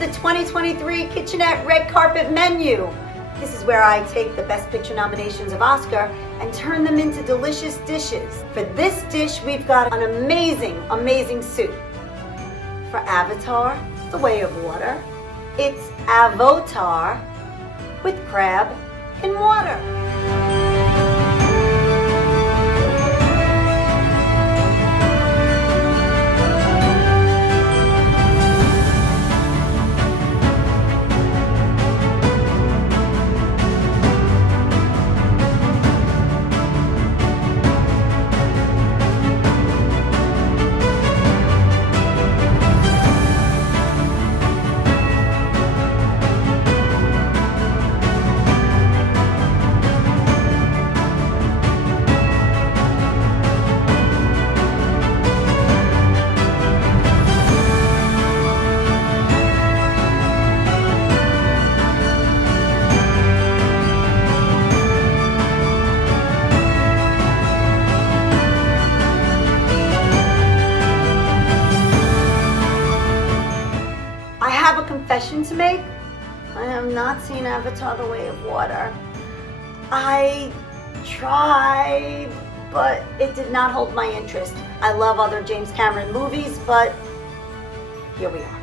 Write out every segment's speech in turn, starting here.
the 2023 KitchAnnette Red Carpet Menu. This is where I take the Best Picture nominations of Oscar and turn them into delicious dishes. For this dish, we've got an amazing soup. For AVOtar, The Way of Water, it's AVOtar with crab in water. I have a confession to make. I have not seen Avatar: The Way of Water. I tried, but it did not hold my interest. I love other James Cameron movies, but here we are.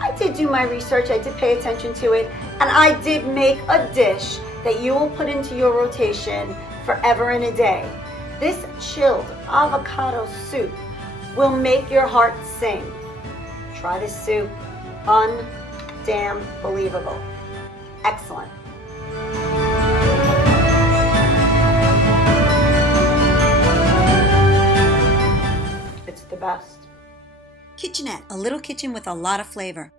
I did do my research, I did pay attention to it, and I did make a dish that you will put into your rotation forever and a day. This chilled avocado soup will make your heart sing. Try this soup. Undamn believable. Excellent. It's the best. KitchAnnette, a little kitchen with a lot of flavor.